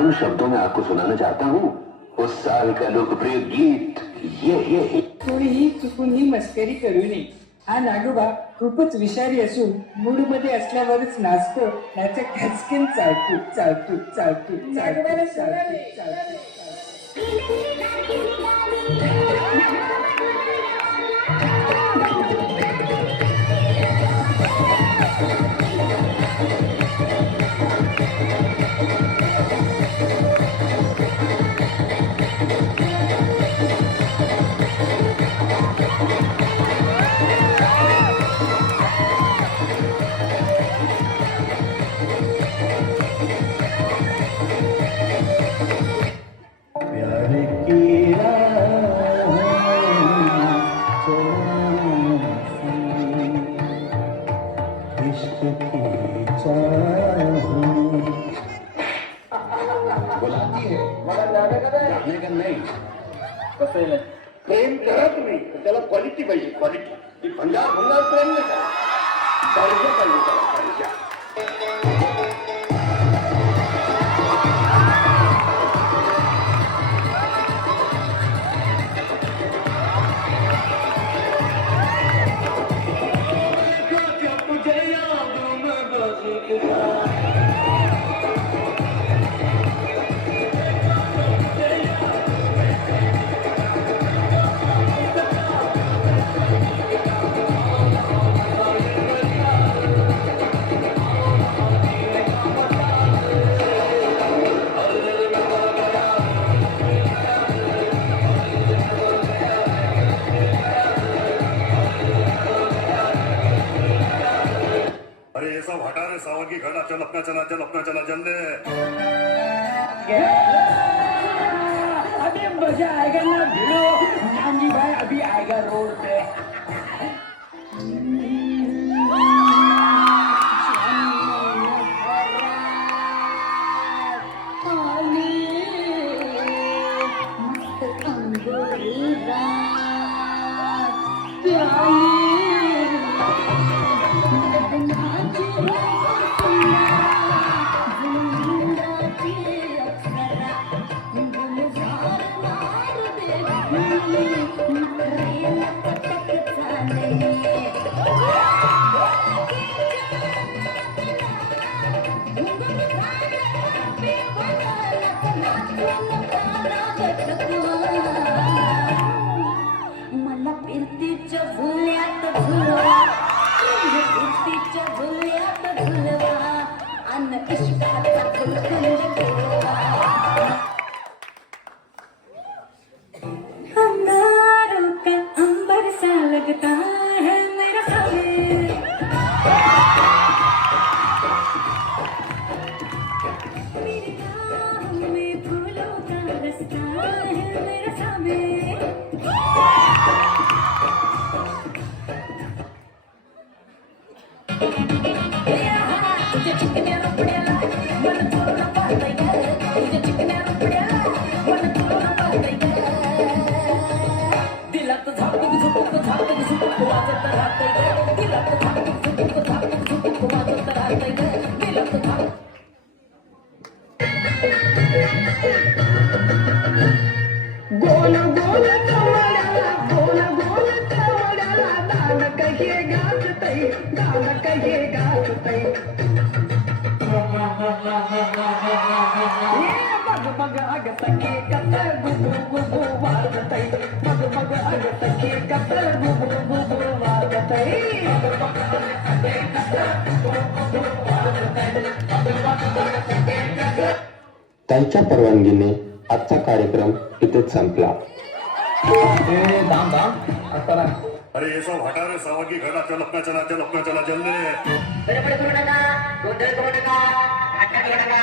उन शब्दों में आपको सुनाना चाहता हूँ उस साल का लोकप्रिय गीत ये कोणीही चुकूनही मस्करी करू नये. हा नागोबा खूपच विषारी असून मूड मध्ये असल्यावरच नाचतो, त्याच्या खचकेन चालतो चालतो चालतो चालतो चालतो चालतो. प्यार की राह इश्क की चाह बुलाती है मला गाणे का नाही कसं प्रेम करा तुम्ही त्याला क्वालिटी पाहिजे क्वालिटी ती भंगार भंगार प्रेम नाही करा दर्जा पाहिजे त्याला दर्जा अरे ये सब हटा रे सावगी घड़ा चल अपना चला जल्दी अभी मजा आएगा ना भिड़ो नानी भाई अभी आएगा रोड पे. मला फिरतीच्या झुल्यात झुलवा, फिरतीच्या झुल्यात झुलवा, अन इश्काचा फुलखंड ठेवा. अंगारों का अंबर सा लगता है मेरा सामने, मेरी राह में फूलों का रास्ता है मेरा सामने. तुझ्या चिकन्या रुपड्याला मन थोडं पाहतंय ग, तुझ्या चिकन्या रुपड्याला मन थोडं पाहतंय ग. दिलात झापक झुपक वाजत राहतंय ग, दिलात झापक झुपक वाजत राहतंय ग, दिलात झापक. गोल गोल कमळ्याला गोल गोल कमळ्याला दान कहे गाजतई दान कहे गाजतई. बग बग अग सखे कत गुबु गुबु वाजतई, बग बग अग सखे कत गुबु गुबु वाजतई. त्यांच्या परवानगीने आजचा कार्यक्रम इथेच संपला. दाम दाम असताना अरे ये सब हटा रे सावगी घड़ा चल अपना चला जल्दी बडबड करू नका, गोंधळ करू नका, अट्टा करू नका.